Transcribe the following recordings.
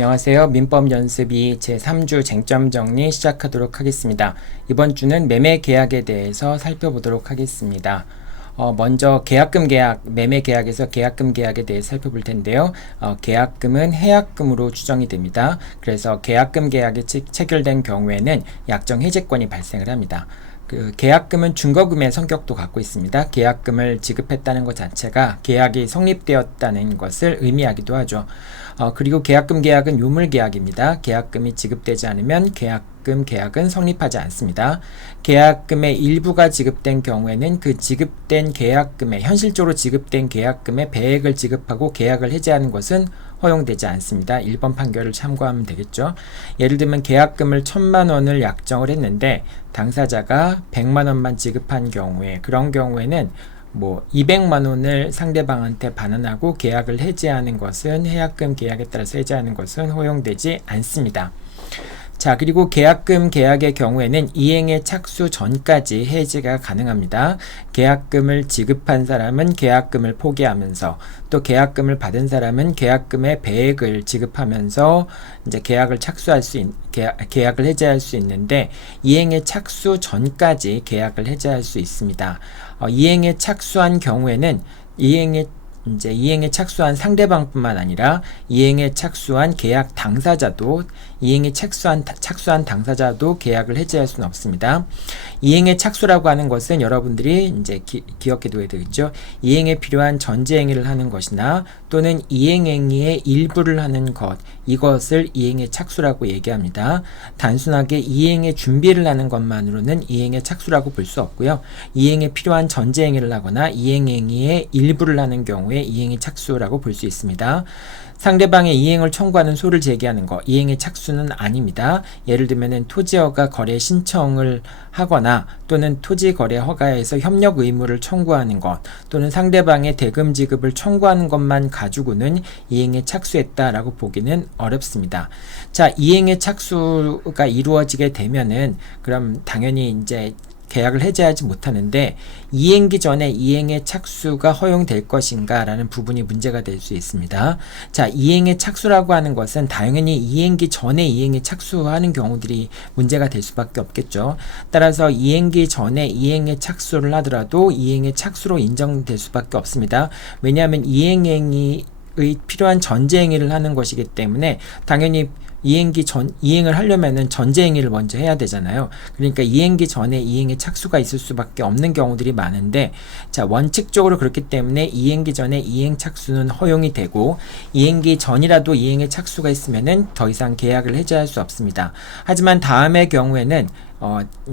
안녕하세요. 민법 연습이 제3주 쟁점 정리 시작하도록 하겠습니다. 이번 주는 매매 계약에 대해서 살펴보도록 하겠습니다. 먼저 계약금 계약, 매매 계약에서 계약금 계약에 대해 살펴볼 텐데요. 계약금은 해약금으로 추정이 됩니다. 그래서 계약금 계약이 체결된 경우에는 약정 해제권이 발생을 합니다. 계약금은 증거금의 성격도 갖고 있습니다. 계약금을 지급했다는 것 자체가 계약이 성립되었다는 것을 의미하기도 하죠. 그리고 계약금 계약은 유물계약입니다. 계약금이 지급되지 않으면 계약은 성립하지 않습니다. 계약금의 일부가 지급된 경우에는 그 지급된 계약금에 현실적으로 지급된 계약금의 배액을 지급하고 계약을 해제하는 것은 허용되지 않습니다. 1번 판결을 참고하면 되겠죠. 예를 들면 계약금을 1,000만 원을 약정을 했는데 당사자가 100만 원만 지급한 경우에, 그런 경우에는 200만 원을 상대방한테 반환하고 계약을 해제하는 것은, 해약금 계약에 따라서 해제하는 것은 허용되지 않습니다. 자, 그리고 계약금 계약의 경우에는 이행의 착수 전까지 해지가 가능합니다. 계약금을 지급한 사람은 계약금을 포기하면서, 또 계약금을 받은 사람은 계약금의 배액을 지급하면서 이제 계약을 계약을 해제할 수 있는데, 이행의 착수 전까지 계약을 해제할 수 있습니다. 이행에 착수한 경우에는 이행에 착수한 상대방뿐만 아니라 이행에 착수한 계약 당사자도, 이행에 착수한 당사자도 계약을 해제할 수는 없습니다. 이행에 착수라고 하는 것은 여러분들이 이제 기억해 둬야 되겠죠. 이행에 필요한 전제 행위를 하는 것이나 또는 이행 행위의 일부를 하는 것, 이것을 이행에 착수라고 얘기합니다. 단순하게 이행의 준비를 하는 것만으로는 이행에 착수라고 볼 수 없고요. 이행에 필요한 전제 행위를 하거나 이행 행위의 일부를 하는 경우에 이행의 착수라고 볼 수 있습니다. 상대방의 이행을 청구하는 소를 제기하는 것, 이행의 착수는 아닙니다. 예를 들면 토지허가 거래 신청을 하거나 또는 토지 거래 허가에서 협력 의무를 청구하는 것, 또는 상대방의 대금 지급을 청구하는 것만 가지고는 이행에 착수했다라고 보기는 어렵습니다. 자, 이행의 착수가 이루어지게 되면은 그럼 당연히 이제 계약을 해제하지 못하는데, 이행기 전에 이행의 착수가 허용될 것인가 라는 부분이 문제가 될 수 있습니다. 자, 이행의 착수라고 하는 것은 당연히 이행기 전에 이행에 착수하는 경우들이 문제가 될 수밖에 없겠죠. 따라서 이행기 전에 이행에 착수를 하더라도 이행의 착수로 인정될 수밖에 없습니다. 왜냐하면 이행행위의 필요한 전제행위를 하는 것이기 때문에 당연히 이행을 하려면은 전제 행위를 먼저 해야 되잖아요. 그러니까 이행기 전에 이행에 착수가 있을 수밖에 없는 경우들이 많은데, 자, 원칙적으로 그렇기 때문에 이행기 전에 이행 착수는 허용이 되고, 이행기 전이라도 이행에 착수가 있으면은 더 이상 계약을 해제할 수 없습니다. 하지만 다음의 경우에는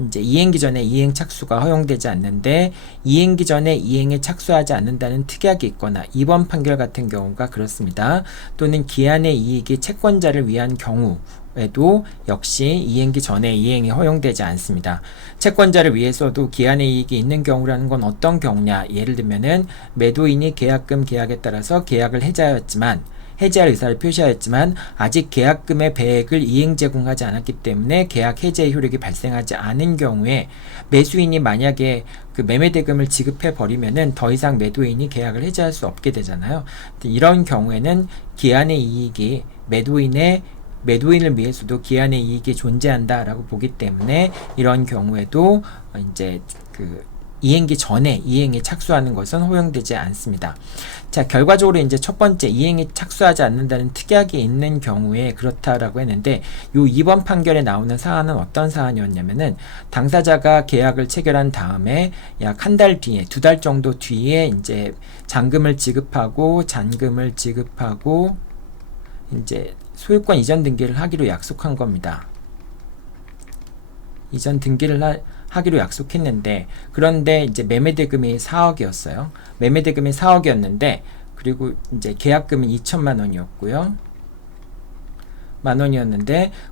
이제 이행기 전에 이행 착수가 허용되지 않는데, 이행기 전에 이행에 착수하지 않는다는 특약이 있거나, 이번 판결 같은 경우가 그렇습니다. 또는 기한의 이익이 채권자를 위한 경우에도 역시 이행기 전에 이행이 허용되지 않습니다. 채권자를 위해서도 기한의 이익이 있는 경우라는 건 어떤 경우냐? 예를 들면은 매도인이 계약금 계약에 따라서 계약을 해제할 의사를 표시하였지만 아직 계약금의 배액을 이행 제공하지 않았기 때문에 계약 해제의 효력이 발생하지 않은 경우에, 매수인이 만약에 그 매매대금을 지급해 버리면은 더 이상 매도인이 계약을 해제할 수 없게 되잖아요. 이런 경우에는 기한의 이익이 매도인을 위해서도 기한의 이익이 존재한다라고 보기 때문에, 이런 경우에도 이제 이행기 전에 이행에 착수하는 것은 허용되지 않습니다. 자, 결과적으로 이제 첫 번째, 이행에 착수하지 않는다는 특약이 있는 경우에 그렇다라고 했는데, 요 2번 판결에 나오는 사안은 어떤 사안이었냐면은, 당사자가 계약을 체결한 다음에 약 한 달 뒤에, 2달 정도 뒤에 이제 잔금을 지급하고 이제 소유권 이전 등기를 하기로 약속한 겁니다. 이전 등기를 하기로 약속했는데, 그런데 이제 매매대금이 4억이었어요. 매매대금이 4억이었는데, 그리고 이제 계약금은 2천만 원이었고요.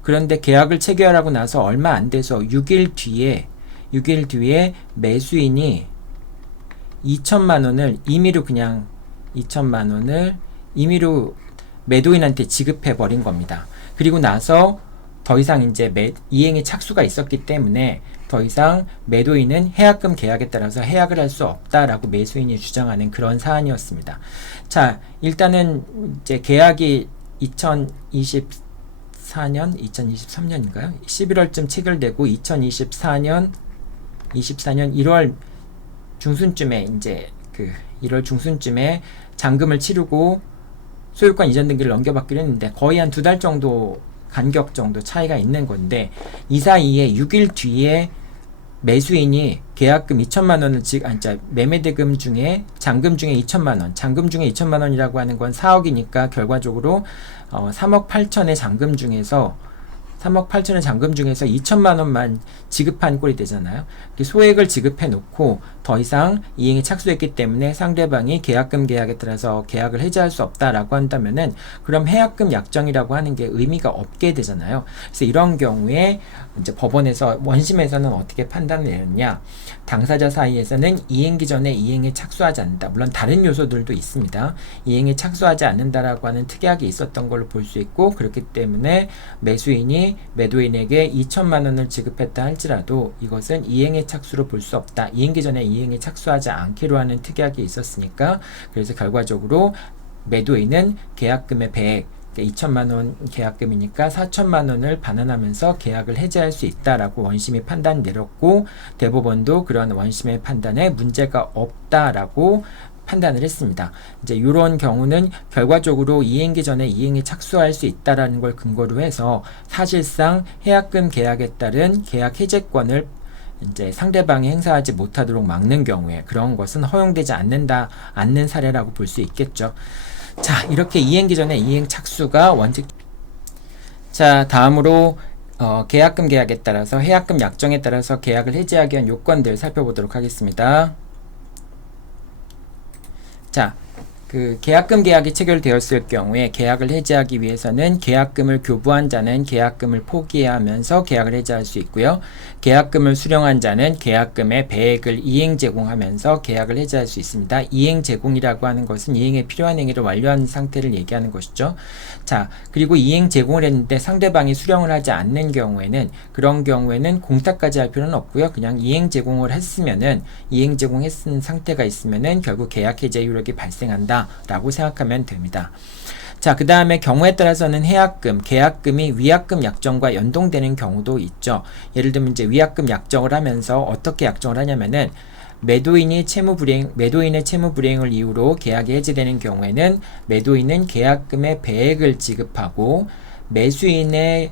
그런데 계약을 체결하고 나서 얼마 안 돼서 6일 뒤에 매수인이 2천만 원을 임의로 매도인한테 지급해 버린 겁니다. 그리고 나서 더 이상 이제 이행에 착수가 있었기 때문에 더 이상 매도인은 해약금 계약에 따라서 해약을 할 수 없다라고 매수인이 주장하는 그런 사안이었습니다. 자, 일단은 이제 계약이 2023년인가요? 11월쯤 체결되고 2024년 1월 중순쯤에 이제 1월 중순쯤에 잔금을 치르고 소유권 이전 등기를 넘겨받기로 했는데 거의 한 2달 정도 간격 정도 차이가 있는 건데 이 사이에 6일 뒤에 매수인이 계약금 2천만 원을 매매대금 중에 잔금 중에 2천만 원, 잔금 중에 2천만 원이라고 하는 건 4억이니까 결과적으로 3억 8천의 잔금 중에서 2천만 원만 지급한 꼴이 되잖아요. 소액을 지급해 놓고 더 이상 이행이 착수했기 때문에 상대방이 계약금 계약에 따라서 계약을 해지할 수 없다라고 한다면은 그럼 해약금 약정이라고 하는 게 의미가 없게 되잖아요. 그래서 이런 경우에 이제 법원에서 원심에서는 어떻게 판단을 내렸냐? 당사자 사이에서는 이행기 전에 이행에 착수하지 않는다. 물론 다른 요소들도 있습니다. 이행에 착수하지 않는다라고 하는 특약이 있었던 걸로 볼 수 있고 그렇기 때문에 매수인이 매도인에게 2천만 원을 지급했다 할지라도 이것은 이행의 착수로 볼 수 없다. 이행기 전에 이행에 착수하지 않기로 하는 특약이 있었으니까 그래서 결과적으로 매도인은 계약금의 배액 2천만 원 계약금이니까 4천만 원을 반환하면서 계약을 해지할 수 있다라고 원심이 판단 내렸고 대법원도 그런 원심의 판단에 문제가 없다라고 판단을 했습니다. 이제 이런 경우는 결과적으로 이행기 전에 이행에 착수할 수 있다라는 걸 근거로 해서 사실상 해약금 계약에 따른 계약 해제권을 이제 상대방이 행사하지 못하도록 막는 경우에 그런 것은 허용되지 않는 사례라고 볼 수 있겠죠. 자, 이렇게 이행기 전에 이행 착수가 원칙. 자, 다음으로 계약금 계약에 따라서 해약금 약정에 따라서 계약을 해지하기 위한 요건들 살펴보도록 하겠습니다. 자, 계약금 계약이 체결되었을 경우에 계약을 해지하기 위해서는 계약금을 교부한 자는 계약금을 포기해야 하면서 계약을 해지할 수 있고요. 계약금을 수령한 자는 계약금의 배액을 이행 제공하면서 계약을 해지할 수 있습니다. 이행 제공이라고 하는 것은 이행에 필요한 행위를 완료한 상태를 얘기하는 것이죠. 자, 그리고 이행 제공을 했는데 상대방이 수령을 하지 않는 경우에는 그런 경우에는 공탁까지 할 필요는 없고요. 그냥 이행 제공을 했으면은 이행 제공했은 상태가 있으면은 결국 계약 해제 효력이 발생한다. 라고 생각하면 됩니다. 자, 그 다음에 경우에 따라서는 해약금, 계약금이 위약금 약정과 연동되는 경우도 있죠. 예를 들면 이제 위약금 약정을 하면서 어떻게 약정을 하냐면은 매도인의 채무 불이행을 이유로 계약이 해지되는 경우에는 매도인은 계약금의 배액을 지급하고 매수인의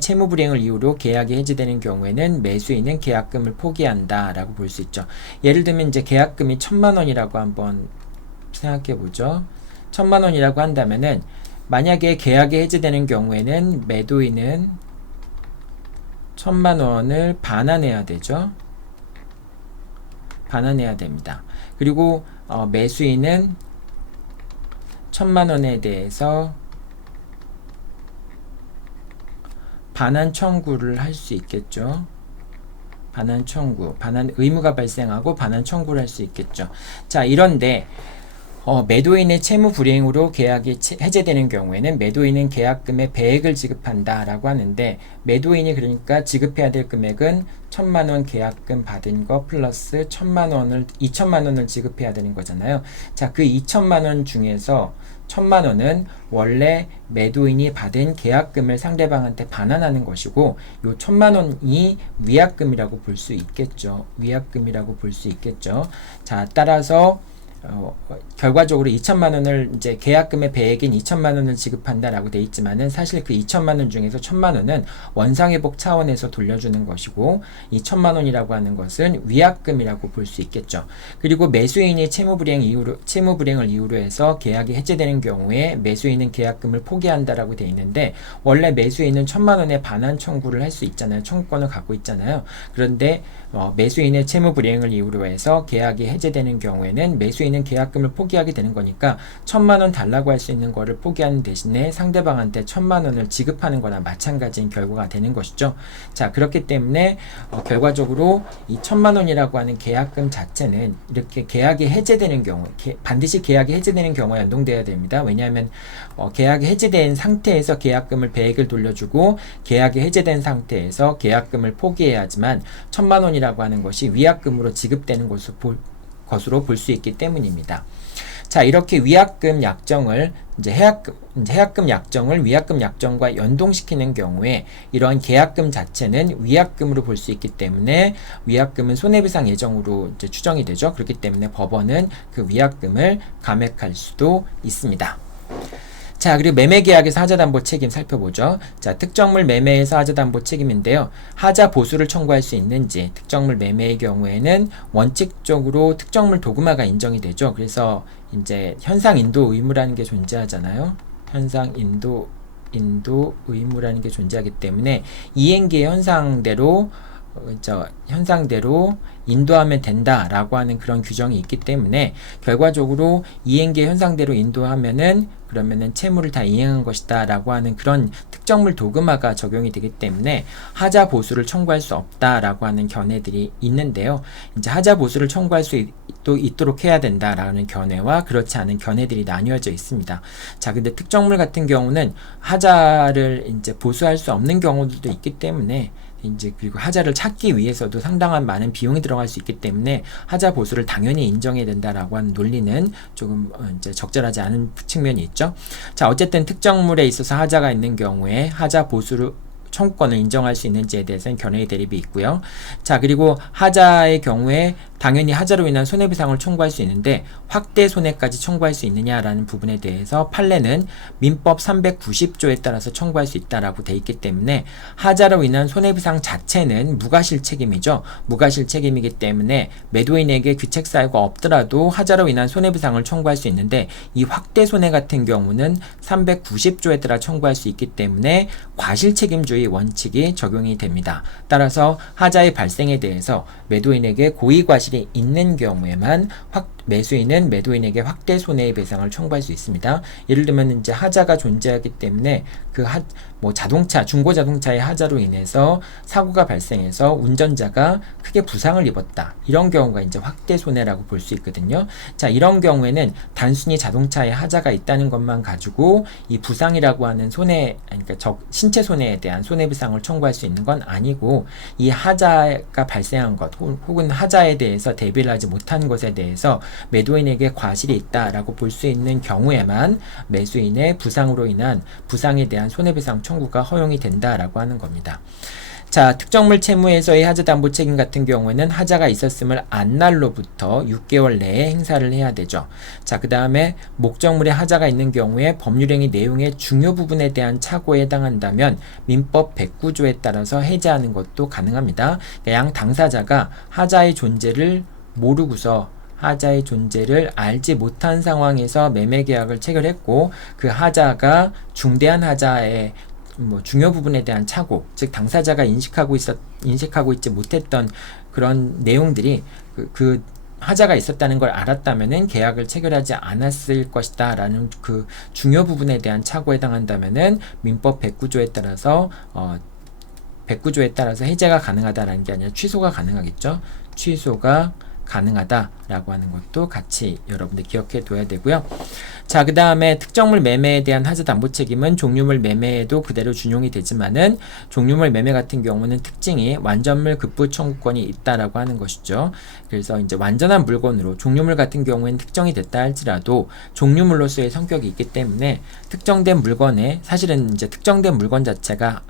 채무 불이행을 이유로 계약이 해지되는 경우에는 매수인은 계약금을 포기한다 라고 볼 수 있죠. 예를 들면 이제 계약금이 1,000만 원이라고 한번 생각해 보죠. 1,000만 원이라고 한다면은 만약에 계약이 해지되는 경우에는 매도인은 1,000만 원을 반환해야 되죠. 반환해야 됩니다. 그리고 매수인은 1,000만 원에 대해서 반환 청구를 할 수 있겠죠. 반환 의무가 발생하고 반환 청구를 할 수 있겠죠. 자, 이런데 매도인의 채무 불이행으로 계약이 해제되는 경우에는 매도인은 계약금의 배액을 지급한다라고 하는데 매도인이 그러니까 지급해야 될 금액은 1,000만 원 계약금 받은 거 플러스 2천만 원을 지급해야 되는 거잖아요. 자, 그 2천만 원 중에서 1,000만 원은 원래 매도인이 받은 계약금을 상대방한테 반환하는 것이고 요 1,000만 원이 위약금이라고 볼 수 있겠죠. 위약금이라고 볼 수 있겠죠. 자, 따라서 결과적으로 2천만 원을 이제 계약금의 배액인 2천만 원을 지급한다라고 돼 있지만은 사실 그 2천만 원 중에서 1,000만 원은 원상회복 차원에서 돌려주는 것이고 이 1,000만 원이라고 하는 것은 위약금이라고 볼 수 있겠죠. 그리고 매수인이 채무 불이행을 이유로 해서 계약이 해제되는 경우에 매수인은 계약금을 포기한다라고 돼 있는데 원래 매수인은 1,000만 원의 반환 청구를 할 수 있잖아요. 청구권을 갖고 있잖아요. 그런데 매수인의 채무 불이행을 이유로 해서 계약이 해제되는 경우에는 매수인은 계약금을 포기하게 되는 거니까 1,000만 원 달라고 할 수 있는 거를 포기하는 대신에 상대방한테 1,000만 원을 지급하는 거나 마찬가지인 결과가 되는 것이죠. 자, 그렇기 때문에 결과적으로 이 1,000만 원이라고 하는 계약금 자체는 이렇게 계약이 해제되는 경우 반드시 계약이 해제되는 경우에 연동돼야 됩니다. 왜냐하면 계약이 해제된 상태에서 계약금을 배액을 돌려주고 계약이 해제된 상태에서 계약금을 포기해야 하지만 1,000만 원이라고 하는 것이 위약금으로 지급되는 것으로 볼 수 있기 때문입니다. 자, 이렇게 위약금 약정을 이제 이제 해약금 약정을 위약금 약정과 연동시키는 경우에 이러한 계약금 자체는 위약금으로 볼 수 있기 때문에 위약금은 손해배상 예정으로 이제 추정이 되죠. 그렇기 때문에 법원은 그 위약금을 감액할 수도 있습니다. 자, 그리고 매매계약에서 하자담보 책임 살펴보죠. 자, 특정물 매매에서 하자담보 책임인데요. 하자 보수를 청구할 수 있는지, 특정물 매매의 경우에는 원칙적으로 특정물 도금화가 인정이 되죠. 그래서 이제 현상 인도 의무라는 게 존재하잖아요. 현상 인도 의무라는 게 존재하기 때문에 이행기의 현상대로 인도하면 된다라고 하는 그런 규정이 있기 때문에 결과적으로 이행기의 현상대로 인도하면은 그러면은 채무를 다 이행한 것이다 라고 하는 그런 특정물 도금화가 적용이 되기 때문에 하자 보수를 청구할 수 없다라고 하는 견해들이 있는데요. 이제 하자 보수를 청구할 수 있도록 해야 된다라는 견해와 그렇지 않은 견해들이 나뉘어져 있습니다. 자, 근데 특정물 같은 경우는 하자를 이제 보수할 수 없는 경우들도 있기 때문에 이제 그리고 하자를 찾기 위해서도 상당한 많은 비용이 들어갈 수 있기 때문에 하자 보수를 당연히 인정해야 된다라고 하는 논리는 조금 이제 적절하지 않은 측면이 있죠. 자, 어쨌든 특정물에 있어서 하자가 있는 경우에 하자 보수를 청구권을 인정할 수 있는지에 대해서는 견해의 대립이 있고요. 자, 그리고 하자의 경우에 당연히 하자로 인한 손해배상을 청구할 수 있는데 확대 손해까지 청구할 수 있느냐라는 부분에 대해서 판례는 민법 390조에 따라서 청구할 수 있다라고 돼 있기 때문에 하자로 인한 손해배상 자체는 무과실 책임이죠. 무과실 책임이기 때문에 매도인에게 귀책 사유가 없더라도 하자로 인한 손해배상을 청구할 수 있는데 이 확대 손해 같은 경우는 390조에 따라 청구할 수 있기 때문에 과실 책임주의 원칙이 적용이 됩니다. 따라서 하자의 발생에 대해서 매도인에게 고의과실이 있는 경우에만 매수인은 매도인에게 확대 손해배상을 청구할 수 있습니다. 예를 들면 이제 하자가 존재하기 때문에 자동차, 중고자동차의 하자로 인해서 사고가 발생해서 운전자가 크게 부상을 입었다. 이런 경우가 이제 확대 손해라고 볼 수 있거든요. 자, 이런 경우에는 단순히 자동차에 하자가 있다는 것만 가지고 이 부상이라고 하는 그러니까 신체 손해에 대한 손해배상을 청구할 수 있는 건 아니고 이 하자가 발생한 것 혹은 하자에 대해서 대비를 하지 못한 것에 대해서 매도인에게 과실이 있다라고 볼 수 있는 경우에만 매수인의 부상으로 인한 부상에 대한 손해배상 청구가 허용이 된다라고 하는 겁니다. 자, 특정물 채무에서의 하자담보 책임 같은 경우에는 하자가 있었음을 안 날로부터 6개월 내에 행사를 해야 되죠. 자, 그 다음에 목적물에 하자가 있는 경우에 법률행위 내용의 중요 부분에 대한 착오에 해당한다면 민법 109조에 따라서 해제하는 것도 가능합니다. 그러니까 양 당사자가 하자의 존재를 모르고서 하자의 존재를 알지 못한 상황에서 매매계약을 체결했고 그 하자가 중대한 하자의 중요 부분에 대한 착오, 즉 당사자가 인식하고 있지 못했던 그런 내용들이 그 하자가 있었다는 걸 알았다면은 계약을 체결하지 않았을 것이다 라는 그 중요 부분에 대한 착오에 해당한다면은 민법 109조에 따라서 109조에 따라서 해제가 가능하다라는 게 아니라 취소가 가능하겠죠. 취소가 가능하다라고 하는 것도 같이 여러분들 기억해 둬야 되고요. 자, 그 다음에 특정물 매매에 대한 하자담보 책임은 종류물 매매에도 그대로 준용이 되지만은 종류물 매매 같은 경우는 특징이 완전물 급부 청구권이 있다라고 하는 것이죠. 그래서 이제 완전한 물건으로 종류물 같은 경우에는 특정이 됐다 할지라도 종류물로서의 성격이 있기 때문에 특정된 물건에 사실은 이제 특정된 물건 자체가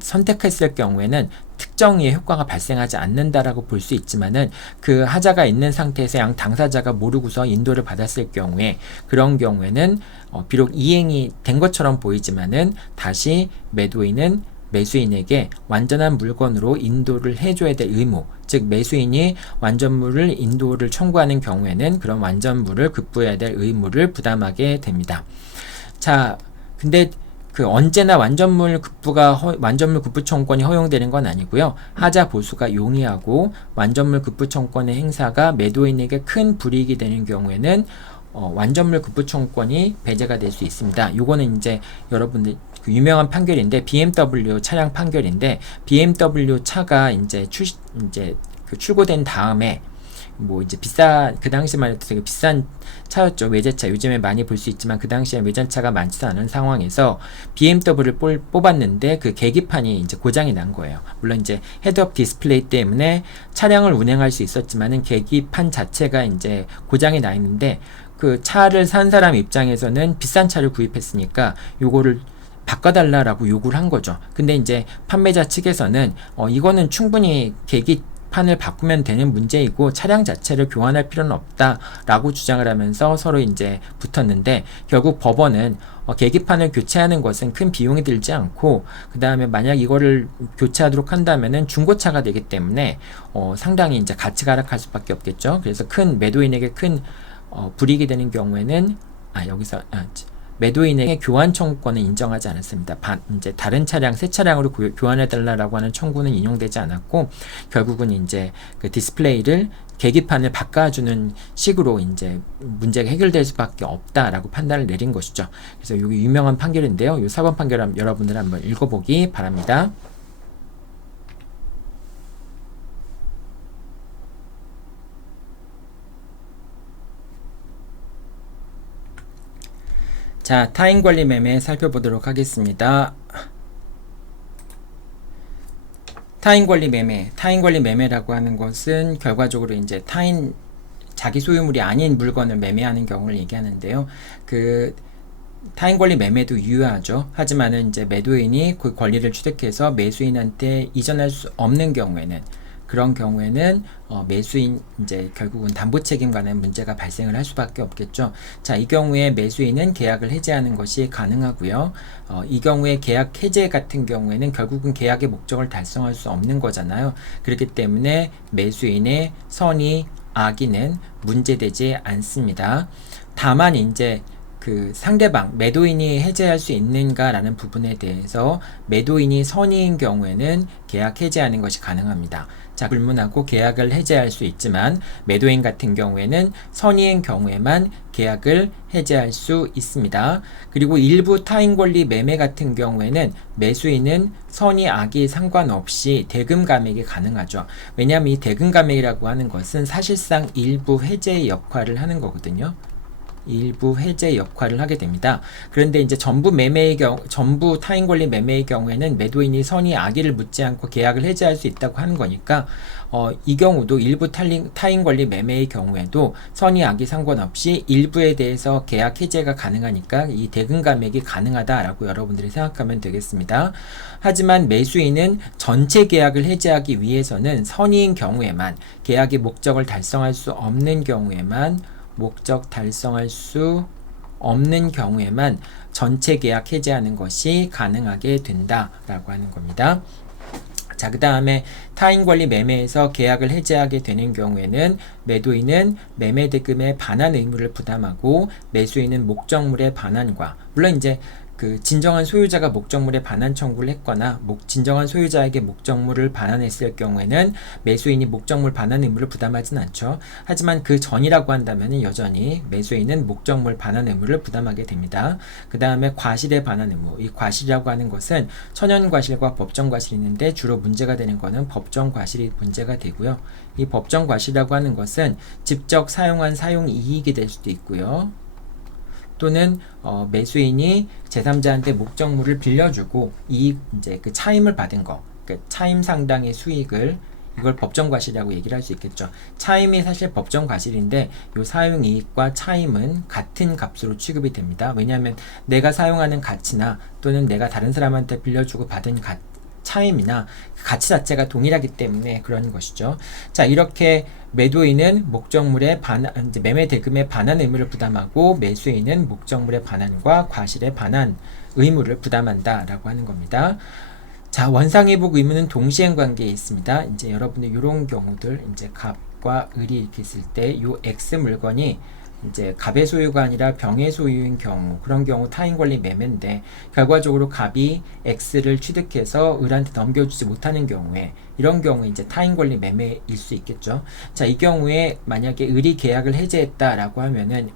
선택했을 경우에는 특정의 효과가 발생하지 않는다라고 볼 수 있지만은 그 하자가 있는 상태에서 양 당사자가 모르고서 인도를 받았을 경우에 그런 경우에는 비록 이행이 된 것처럼 보이지만은 다시 매도인은 매수인에게 완전한 물건으로 인도를 해줘야 될 의무, 즉 매수인이 완전물을 인도를 청구하는 경우에는 그런 완전물을 급부해야 될 의무를 부담하게 됩니다. 자, 근데 언제나 완전물 급부 청구권이 허용되는 건 아니고요. 하자 보수가 용이하고 완전물 급부 청구권의 행사가 매도인에게 큰 불이익이 되는 경우에는 완전물 급부 청구권이 배제가 될 수 있습니다. 요거는 이제 여러분들 유명한 판결인데 BMW 차량 판결인데 BMW 차가 이제 출고된 다음에 이제 그 당시만 해도 되게 비싼 차였죠. 외제차. 요즘에 많이 볼 수 있지만 그 당시에 외제차가 많지도 않은 상황에서 BMW를 뽑았는데 그 계기판이 이제 고장이 난 거예요. 물론 이제 헤드업 디스플레이 때문에 차량을 운행할 수 있었지만은 계기판 자체가 이제 고장이 나 있는데 그 차를 산 사람 입장에서는 비싼 차를 구입했으니까 요거를 바꿔달라라고 요구를 한 거죠. 근데 이제 판매자 측에서는 이거는 충분히 계기판을 바꾸면 되는 문제이고 차량 자체를 교환할 필요는 없다라고 주장을 하면서 서로 이제 붙었는데, 결국 법원은 계기판을 교체하는 것은 큰 비용이 들지 않고, 그 다음에 만약 이거를 교체하도록 한다면은 중고차가 되기 때문에 상당히 이제 가치가 하락할 수밖에 없겠죠. 그래서 큰 매도인에게 큰 불이익이 되는 경우에는 매도인에게 교환 청구권은 인정하지 않았습니다. 이제 다른 차량, 새 차량으로 교환해달라고 하는 청구는 인용되지 않았고, 결국은 이제 그 디스플레이를 계기판을 바꿔주는 식으로 이제 문제가 해결될 수밖에 없다라고 판단을 내린 것이죠. 그래서 이게 유명한 판결인데요. 이 사건 판결 여러분들 한번 읽어보기 바랍니다. 자, 타인권리 매매 살펴보도록 하겠습니다. 타인권리 매매라고 하는 것은 결과적으로 이제 자기 소유물이 아닌 물건을 매매하는 경우를 얘기하는데요. 그 타인권리 매매도 유효하죠. 하지만은 이제 매도인이 그 권리를 취득해서 매수인한테 이전할 수 없는 경우에는, 그런 경우에는 매수인 이제 결국은 담보 책임 관한 문제가 발생을 할 수밖에 없겠죠. 자, 이 경우에 매수인은 계약을 해지하는 것이 가능하고요. 이 경우에 계약 해제 같은 경우에는 결국은 계약의 목적을 달성할 수 없는 거잖아요. 그렇기 때문에 매수인의 선의, 악의는 문제되지 않습니다. 다만 이제 그 상대방, 매도인이 해제할 수 있는가라는 부분에 대해서 매도인이 선의인 경우에는 계약 해제하는 것이 가능합니다. 자, 불문하고 계약을 해제할 수 있지만 매도인 같은 경우에는 선의인 경우에만 계약을 해제할 수 있습니다. 그리고 일부 타인권리 매매 같은 경우에는 매수인은 선의, 악의 상관없이 대금 감액이 가능하죠. 왜냐하면 이 대금 감액이라고 하는 것은 사실상 일부 해제의 역할을 하는 거거든요. 일부 해제 역할을 하게 됩니다. 그런데 이제 전부 타인권리 매매의 경우에는 매도인이 선의, 악의를 묻지 않고 계약을 해제할 수 있다고 하는 거니까 이 경우도 일부 타인권리 매매의 경우에도 선의, 악의 상관없이 일부에 대해서 계약 해제가 가능하니까 이 대금 감액이 가능하다라고 여러분들이 생각하면 되겠습니다. 하지만 매수인은 전체 계약을 해제하기 위해서는 선의인 경우에만, 계약의 목적을 달성할 수 없는 경우에만 전체 계약 해제하는 것이 가능하게 된다라고 하는 겁니다. 자, 그 다음에 타인권리 매매에서 계약을 해제하게 되는 경우에는 매도인은 매매대금의 반환 의무를 부담하고 매수인은 목적물의 반환과, 물론 이제 그 진정한 소유자가 목적물에 반환 청구를 했거나 진정한 소유자에게 목적물을 반환했을 경우에는 매수인이 목적물 반환 의무를 부담하지는 않죠. 하지만 그 전이라고 한다면 여전히 매수인은 목적물 반환 의무를 부담하게 됩니다. 그 다음에 과실의 반환 의무. 이 과실이라고 하는 것은 천연과실과 법정과실이 있는데 주로 문제가 되는 것은 법정과실이 문제가 되고요. 이 법정과실이라고 하는 것은 직접 사용한 사용이익이 될 수도 있고요. 또는 매수인이 제3자한테 목적물을 빌려주고 이제 그 차임을 받은 거, 그 차임 상당의 수익을, 이걸 법정과실이라고 얘기를 할 수 있겠죠. 차임이 사실 법정과실인데 이 사용이익과 차임은 같은 값으로 취급이 됩니다. 왜냐하면 내가 사용하는 가치나 또는 내가 다른 사람한테 빌려주고 받은 차임이나 가치 자체가 동일하기 때문에 그런 것이죠. 자, 이렇게 매도인은 목적물의 매매 대금의 반환 의무를 부담하고 매수인은 목적물의 반환과 과실의 반환 의무를 부담한다라고 하는 겁니다. 자, 원상회복 의무는 동시행 관계에 있습니다. 이제 여러분들 이런 경우들, 이제 갑과 을이 이렇게 있을 때 요 X 물건이 이제 갑의 소유가 아니라 병의 소유인 경우, 그런 경우 타인권리 매매인데 결과적으로 갑이 X를 취득해서 을한테 넘겨주지 못하는 경우에, 이런 경우에 이제 타인권리 매매일 수 있겠죠. 자, 이 경우에 만약에 을이 계약을 해제했다라고 한다면은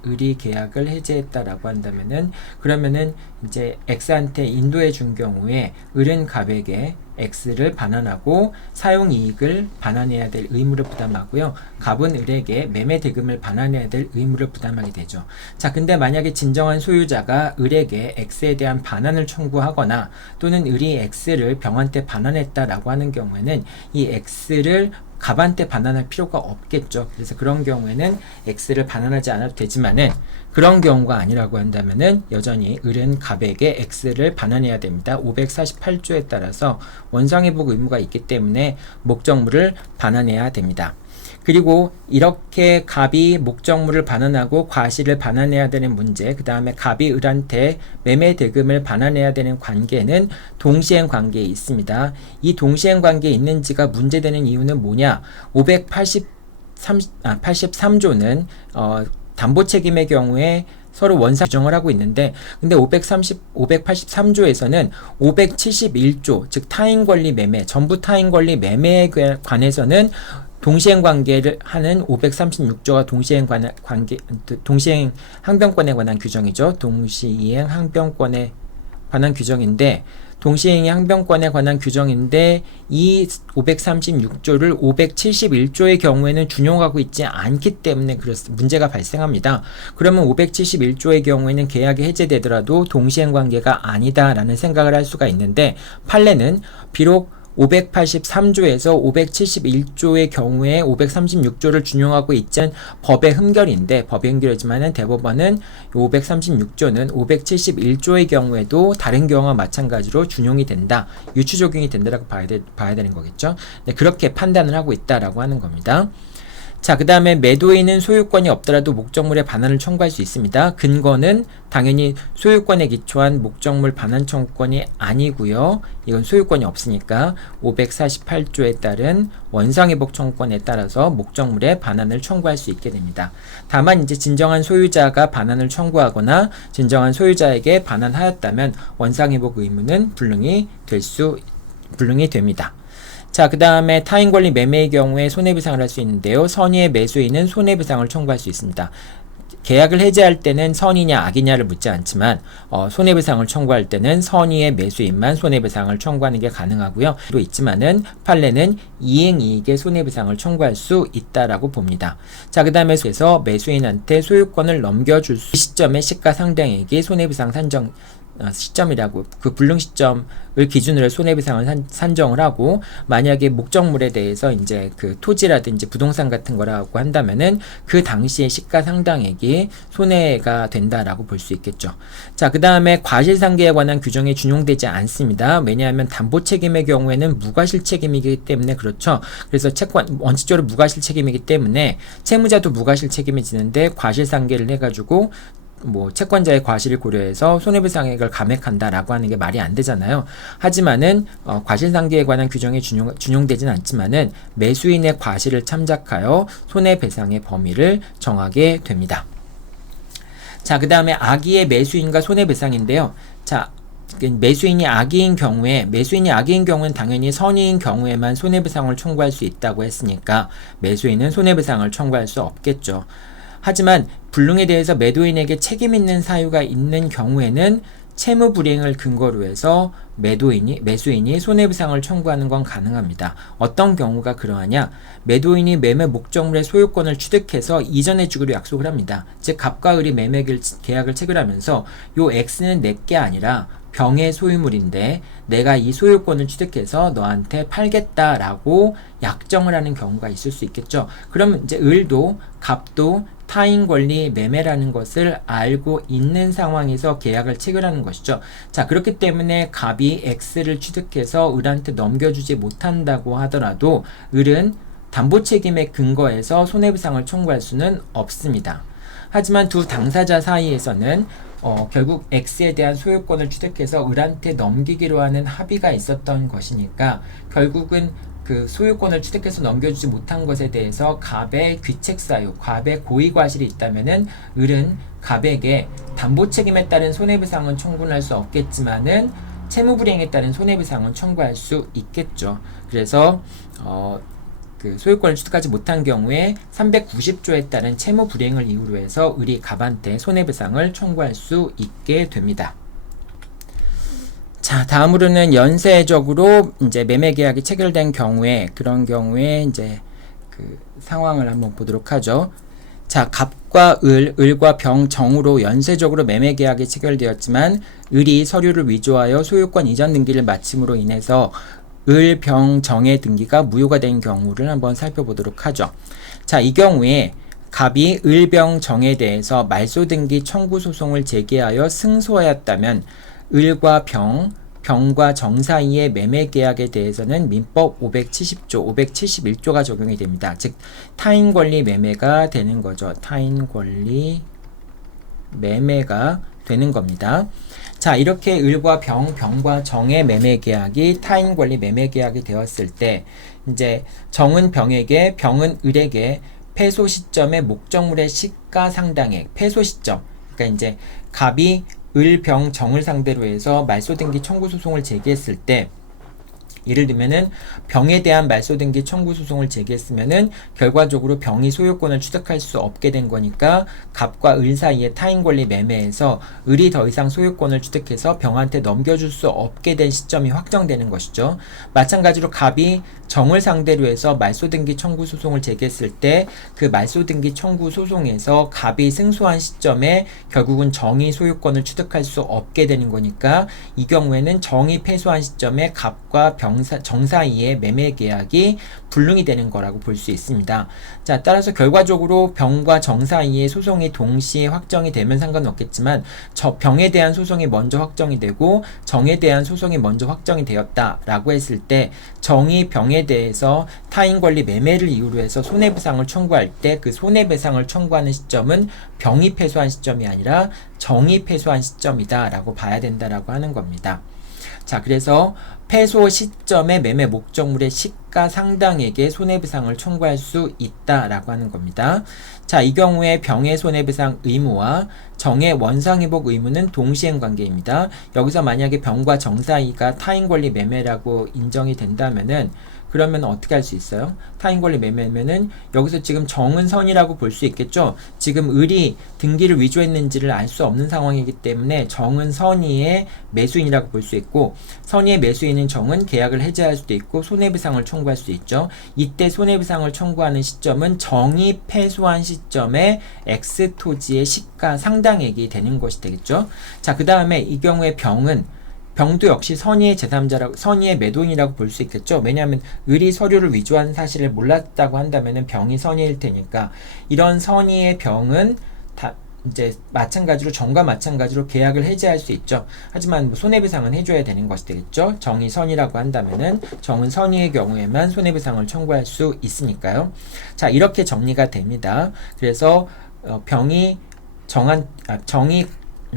그러면은 이제 X한테 인도해 준 경우에 을은 갑에게 X를 반환하고 사용이익을 반환해야 될 의무를 부담하고요. 갑은 을에게 매매 대금을 반환해야 될 의무를 부담하게 되죠. 자, 근데 만약에 진정한 소유자가 을에게 X에 대한 반환을 청구하거나 또는 을이 X를 병한테 반환했다라고 하는 경우에는 이 X를 갑한테 반환할 필요가 없겠죠. 그래서 그런 경우에는 X를 반환하지 않아도 되지만은 그런 경우가 아니라고 한다면은 여전히 을은 갑에게 X를 반환해야 됩니다. 548조에 따라서 원상회복 의무가 있기 때문에 목적물을 반환해야 됩니다. 그리고 이렇게 갑이 목적물을 반환하고 과실을 반환해야 되는 문제, 그 다음에 갑이 을한테 매매 대금을 반환해야 되는 관계는 동시행 관계에 있습니다. 이 동시행 관계에 있는지가 문제되는 이유는 뭐냐? 583조는 담보 책임의 경우에 서로 원상 규정을 하고 있는데, 근데 583조에서는 571조, 즉 타인권리 매매, 전부 타인권리 매매에 관해서는 동시행 관계를 하는 536조가 동시행 항변권에 관한 규정이죠. 동시행 항변권에 관한 규정인데, 동시행의 항변권에 관한 규정인데 이 536조를 571조의 경우에는 준용하고 있지 않기 때문에 문제가 발생합니다. 그러면 571조의 경우에는 계약이 해제되더라도 동시행 관계가 아니다라는 생각을 할 수가 있는데, 판례는 비록 583조에서 571조의 경우에 536조를 준용하고 있는 법의 흠결이지만은 대법원은 536조는 571조의 경우에도 다른 경우와 마찬가지로 준용이 된다, 유추 적용이 된다라고 봐야 되는 거겠죠. 네, 그렇게 판단을 하고 있다라고 하는 겁니다. 자, 그 다음에 매도인은 소유권이 없더라도 목적물의 반환을 청구할 수 있습니다. 근거는 당연히 소유권에 기초한 목적물 반환 청구권이 아니고요. 이건 소유권이 없으니까 548조에 따른 원상회복 청구권에 따라서 목적물의 반환을 청구할 수 있게 됩니다. 다만 이제 진정한 소유자가 반환을 청구하거나 진정한 소유자에게 반환하였다면 원상회복 의무는 불능이 됩니다. 자, 그 다음에 타인권리 매매의 경우에 손해배상을 할 수 있는데요. 선의의 매수인은 손해배상을 청구할 수 있습니다. 계약을 해지할 때는 선의냐 악이냐를 묻지 않지만 손해배상을 청구할 때는 선의의 매수인만 손해배상을 청구하는 게 가능하고요. 또 있지만은 판례는 이행이익의 손해배상을 청구할 수 있다라고 봅니다. 자, 그 다음에 매수인한테 소유권을 넘겨줄 시점의 시가상당액이 손해배상 산정 시점이라고, 그 불능 시점을 기준으로 손해배상을 산정을 하고, 만약에 목적물에 대해서 이제 그 토지라든지 부동산 같은 거라고 한다면은 그 당시의 시가상당액이 손해가 된다라고 볼 수 있겠죠. 자, 그 다음에 과실상계에 관한 규정이 준용되지 않습니다. 왜냐하면 담보 책임의 경우에는 무과실 책임이기 때문에 그렇죠. 그래서 채권 원칙적으로 무과실 책임이기 때문에 채무자도 무과실 책임이 지는데 과실상계를 해가지고 채권자의 과실을 고려해서 손해배상액을 감액한다라고 하는 게 말이 안 되잖아요. 하지만은 과실상계에 관한 규정이 준용되진 않지만은 매수인의 과실을 참작하여 손해배상의 범위를 정하게 됩니다. 자, 그 다음에 악의의 매수인과 손해배상인데요. 자, 매수인이 악의인 경우에는 당연히 선의인 경우에만 손해배상을 청구할 수 있다고 했으니까 매수인은 손해배상을 청구할 수 없겠죠. 하지만 불능에 대해서 매도인에게 책임 있는 사유가 있는 경우에는 채무 불이행을 근거로 해서 매수인이 손해배상을 청구하는 건 가능합니다. 어떤 경우가 그러하냐? 매도인이 매매 목적물의 소유권을 취득해서 이전해 주기로 약속을 합니다. 즉 갑과 을이 매매 계약을 체결하면서 요 X는 내게 아니라 병의 소유물인데 내가 이 소유권을 취득해서 너한테 팔겠다라고 약정을 하는 경우가 있을 수 있겠죠. 그러면 이제 을도 갑도 타인 권리 매매라는 것을 알고 있는 상황에서 계약을 체결하는 것이죠. 자, 그렇기 때문에 갑이 X를 취득해서 을한테 넘겨주지 못한다고 하더라도 을은 담보 책임에 근거해서 손해배상을 청구할 수는 없습니다. 하지만 두 당사자 사이에서는 결국 X에 대한 소유권을 취득해서 을한테 넘기기로 하는 합의가 있었던 것이니까 결국은 그 소유권을 취득해서 넘겨주지 못한 것에 대해서 갑의 귀책사유, 갑의 고의과실이 있다면은 을은 갑에게 담보 책임에 따른 손해배상은 청구할 수 없겠지만은 채무불이행에 따른 손해배상은 청구할 수 있겠죠. 그래서 그 소유권을 취득하지 못한 경우에 390조에 따른 채무불이행을 이유로 해서 을이 갑한테 손해배상을 청구할 수 있게 됩니다. 자, 다음으로는 연쇄적으로 이제 매매 계약이 체결된 경우에, 그런 경우에 이제 그 상황을 한번 보도록 하죠. 자, 갑과 을과 병, 정으로 연쇄적으로 매매 계약이 체결되었지만 을이 서류를 위조하여 소유권 이전 등기를 마침으로 인해서 을, 병, 정의 등기가 무효가 된 경우를 한번 살펴보도록 하죠. 자, 이 경우에 갑이 을, 병, 정에 대해서 말소등기 청구 소송을 제기하여 승소하였다면 을과 병, 병과 정 사이의 매매 계약에 대해서는 민법 570조, 571조가 적용이 됩니다. 즉 타인 권리 매매가 되는 거죠. 타인 권리 매매가 되는 겁니다. 자, 이렇게 을과 병, 병과 정의 매매 계약이 타인 권리 매매 계약이 되었을 때 이제 정은 병에게, 병은 을에게 패소 시점의 목적물의 시가상당액, 패소 시점. 그러니까 이제 갑이 을, 병, 정을 상대로 해서 말소등기 청구 소송을 제기했을 때 예를 들면은 병에 대한 말소등기 청구 소송을 제기했으면은 결과적으로 병이 소유권을 취득할 수 없게 된 거니까 갑과 을 사이의 타인 권리 매매에서 을이 더 이상 소유권을 취득해서 병한테 넘겨줄 수 없게 된 시점이 확정되는 것이죠. 마찬가지로 갑이 정을 상대로 해서 말소등기 청구 소송을 제기했을 때 그 말소등기 청구 소송에서 갑이 승소한 시점에 결국은 정이 소유권을 취득할 수 없게 되는 거니까 이 경우에는 정이 패소한 시점에 갑과 정 사이의 매매 계약이 불능이 되는 거라고 볼 수 있습니다. 자, 따라서 결과적으로 병과 정 사이의 소송이 동시에 확정이 되면 상관없겠지만 병에 대한 소송이 먼저 확정이 되고 정에 대한 소송이 먼저 확정이 되었다라고 했을 때 정이 병에 대해서 타인 권리 매매를 이유로 해서 손해배상을 청구할 때 그 손해배상을 청구하는 시점은 병이 패소한 시점이 아니라 정이 패소한 시점이다라고 봐야 된다라고 하는 겁니다. 자, 그래서 패소 시점의 매매 목적물의 시가상당액의 손해배상을 청구할 수 있다라고 하는 겁니다. 자, 이 경우에 병의 손해배상 의무와 정의 원상회복 의무는 동시행 관계입니다. 여기서 만약에 병과 정 사이가 타인권리 매매라고 인정이 된다면은 그러면 어떻게 할 수 있어요? 타인권리 매매면은 여기서 지금 정은 선이라고 볼 수 있겠죠? 지금 을이 등기를 위조했는지를 알 수 없는 상황이기 때문에 정은 선의의 매수인이라고 볼 수 있고 선의의 매수인인 정은 계약을 해지할 수도 있고 손해배상을 청구할 수 있죠. 이때 손해배상을 청구하는 시점은 정이 패소한 시점에 X토지의 시가 상당액이 되는 것이 되겠죠. 자, 그 다음에 이 경우에 병도 역시 선의의 제3자라고, 선의의 매도인이라고 볼 수 있겠죠. 왜냐하면 을이 서류를 위조한 사실을 몰랐다고 한다면은 병이 선의일 테니까 이런 선의의 병은 다 이제 마찬가지로 정과 마찬가지로 계약을 해지할 수 있죠. 하지만 뭐 손해배상은 해줘야 되는 것이 되겠죠. 정이 선이라고 한다면은 정은 선의의 경우에만 손해배상을 청구할 수 있으니까요. 자, 이렇게 정리가 됩니다. 그래서 정이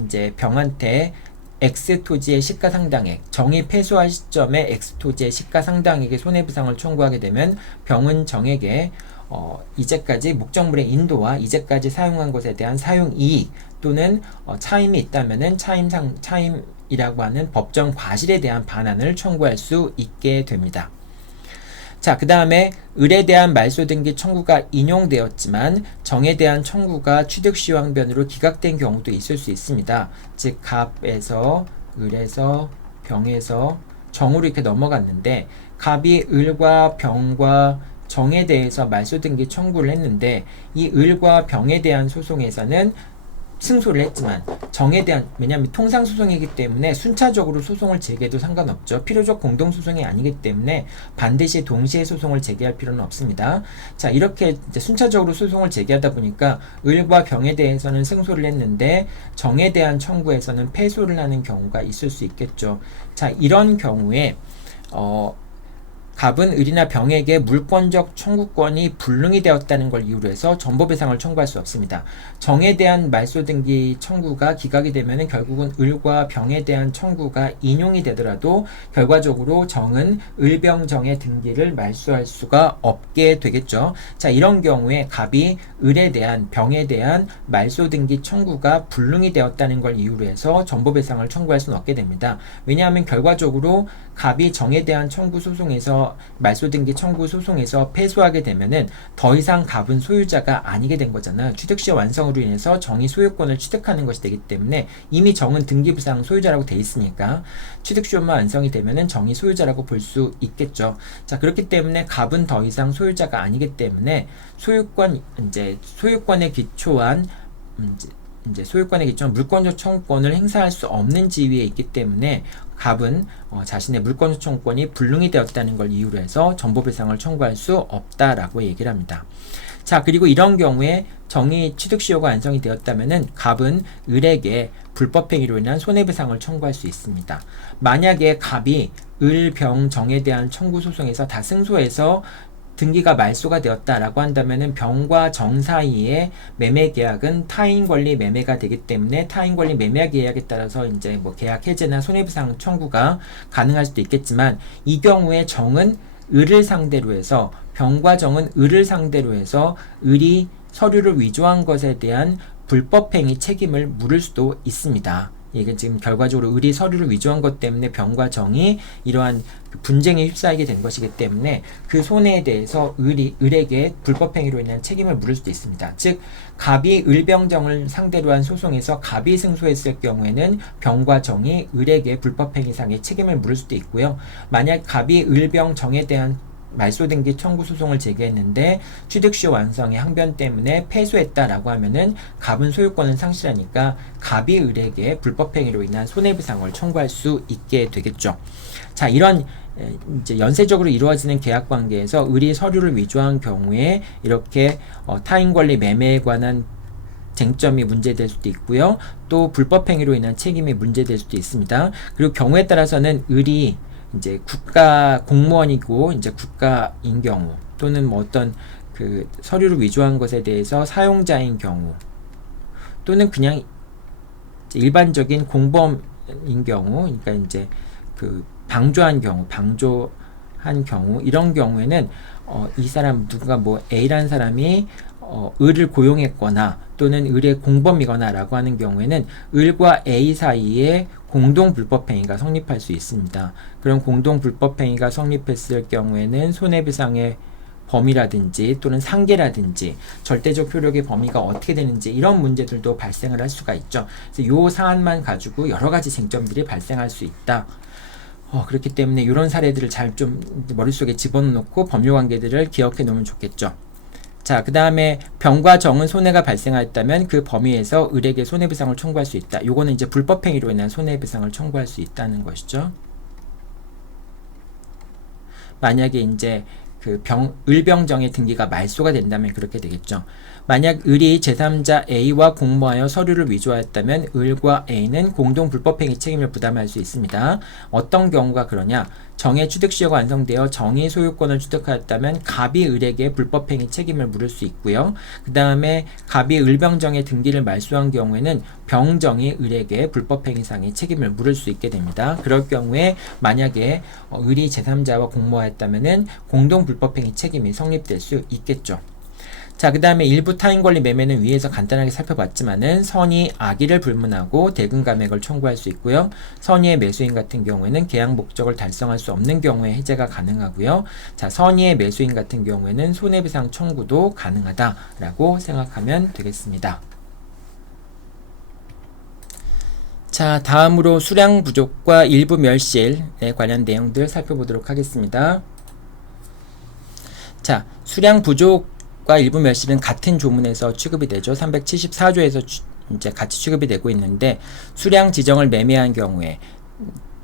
이제 병한테 X토지의 시가상당액, 정이 패소할 시점에 X토지의 시가상당액의 손해배상을 청구하게 되면 병은 정에게 이제까지 목적물의 인도와 이제까지 사용한 것에 대한 사용이익 또는 차임이 있다면은 차임이라고 하는 법정 과실에 대한 반환을 청구할 수 있게 됩니다. 자, 그 다음에 을에 대한 말소등기 청구가 인용되었지만 정에 대한 청구가 취득시황변으로 기각된 경우도 있을 수 있습니다. 즉 갑에서 을에서 병에서 정으로 이렇게 넘어갔는데 갑이 을과 병과 정에 대해서 말소등기 청구를 했는데 이 을과 병에 대한 소송에서는 승소를 했지만 정에 대한, 왜냐하면 통상소송이기 때문에 순차적으로 소송을 제기해도 상관없죠. 필요적 공동소송이 아니기 때문에 반드시 동시에 소송을 제기할 필요는 없습니다. 자, 이렇게 이제 순차적으로 소송을 제기하다 보니까 을과 병에 대해서는 승소를 했는데 정에 대한 청구에서는 패소를 하는 경우가 있을 수 있겠죠. 자, 이런 경우에 갑은 을이나 병에게 물권적 청구권이 불능이 되었다는 걸 이유로 해서 전보배상을 청구할 수 없습니다. 정에 대한 말소등기 청구가 기각이 되면 결국은 을과 병에 대한 청구가 인용이 되더라도 결과적으로 정은 을병정의 등기를 말소할 수가 없게 되겠죠. 자, 이런 경우에 갑이 을에 대한 병에 대한 말소등기 청구가 불능이 되었다는 걸 이유로 해서 전보배상을 청구할 수는 없게 됩니다. 왜냐하면 결과적으로 갑이 정에 대한 청구 소송에서 말소등기 청구 소송에서 패소하게 되면은 더 이상 갑은 소유자가 아니게 된 거잖아요. 취득시 완성으로 인해서 정이 소유권을 취득하는 것이 되기 때문에 이미 정은 등기부상 소유자라고 돼 있으니까 취득시효만 완성이 되면은 정이 소유자라고 볼 수 있겠죠. 자, 그렇기 때문에 갑은 더 이상 소유자가 아니기 때문에 소유권에 기초한 이제 소유권의 기점 물권적 청구권을 행사할 수 없는 지위에 있기 때문에 갑은 자신의 물권적 청구권이 불능이 되었다는 걸 이유로 해서 전보배상을 청구할 수 없다라고 얘기를 합니다. 자, 그리고 이런 경우에 정의 취득시효가 완성이 되었다면은 갑은 을에게 불법행위로 인한 손해배상을 청구할 수 있습니다. 만약에 갑이 을, 병, 정에 대한 청구 소송에서 다 승소해서 등기가 말소가 되었다라고 한다면은 병과 정 사이의 매매 계약은 타인 권리 매매가 되기 때문에 타인 권리 매매 계약에 따라서 이제 뭐 계약 해제나 손해배상 청구가 가능할 수도 있겠지만, 이 경우에 정은 을을 상대로 해서, 병과 정은 을을 상대로 해서 을이 서류를 위조한 것에 대한 불법행위 책임을 물을 수도 있습니다. 이게 지금 결과적으로 을이 서류를 위조한 것 때문에 병과 정이 이러한 분쟁에 휩싸이게 된 것이기 때문에 그 손해에 대해서 을에게 불법행위로 인한 책임을 물을 수도 있습니다. 즉, 갑이 을병정을 상대로 한 소송에서 갑이 승소했을 경우에는 병과 정이 을에게 불법행위상의 책임을 물을 수도 있고요. 만약 갑이 을병정에 대한 말소등기 청구 소송을 제기했는데 취득시효 완성의 항변 때문에 패소했다라고 하면은 갑은 소유권을 상실하니까 갑이 을에게 불법행위로 인한 손해배상을 청구할 수 있게 되겠죠. 자, 이런 이제 연쇄적으로 이루어지는 계약 관계에서 을이 서류를 위조한 경우에 이렇게 타인 권리 매매에 관한 쟁점이 문제될 수도 있고요. 또 불법행위로 인한 책임이 문제될 수도 있습니다. 그리고 경우에 따라서는 을이 이제 국가 공무원이고 이제 국가인 경우, 또는 뭐 어떤 그 서류를 위조한 것에 대해서 사용자인 경우, 또는 그냥 일반적인 공범인 경우, 그러니까 이제 그 방조한 경우, 이런 경우에는 이 사람 누군가 뭐 A라는 사람이 을을 고용했거나 또는 을의 공범이거나 라고 하는 경우에는 을과 A 사이에 공동 불법행위가 성립할 수 있습니다. 그런 공동 불법행위가 성립했을 경우에는 손해배상의 범위라든지 또는 상계라든지 절대적 효력의 범위가 어떻게 되는지 이런 문제들도 발생을 할 수가 있죠. 그래서 요 사안만 가지고 여러 가지 쟁점들이 발생할 수 있다. 그렇기 때문에 이런 사례들을 잘 좀 머릿속에 집어넣고 법률 관계들을 기억해 놓으면 좋겠죠. 자, 그 다음에 병과 정은 손해가 발생하였다면 그 범위에서 을에게 손해배상을 청구할 수 있다. 요거는 이제 불법행위로 인한 손해배상을 청구할 수 있다는 것이죠. 만약에 이제 그 을병정의 등기가 말소가 된다면 그렇게 되겠죠. 만약 을이 제3자 A와 공모하여 서류를 위조하였다면 을과 A는 공동 불법행위 책임을 부담할 수 있습니다. 어떤 경우가 그러냐? 정의 취득시효가 완성되어 정의 소유권을 취득하였다면 갑이 을에게 불법행위 책임을 물을 수 있고요. 그 다음에 갑이 을병정의 등기를 말소한 경우에는 병정이 을에게 불법행위상의 책임을 물을 수 있게 됩니다. 그럴 경우에 만약에 을이 제3자와 공모하였다면 공동 불법행위 책임이 성립될 수 있겠죠. 자, 그 다음에 일부 타인권리 매매는 위에서 간단하게 살펴봤지만은 선의 악의를 불문하고 대금 감액을 청구할 수 있고요. 선의의 매수인 같은 경우에는 계약 목적을 달성할 수 없는 경우에 해제가 가능하고요. 자, 선의의 매수인 같은 경우에는 손해배상 청구도 가능하다라고 생각하면 되겠습니다. 자, 다음으로 수량 부족과 일부 멸실에 관련 내용들 살펴보도록 하겠습니다. 자, 수량 부족 과 일부 멸실은 같은 조문에서 취급이 되죠. 374조에서 이제 같이 취급이 되고 있는데, 수량 지정을 매매한 경우에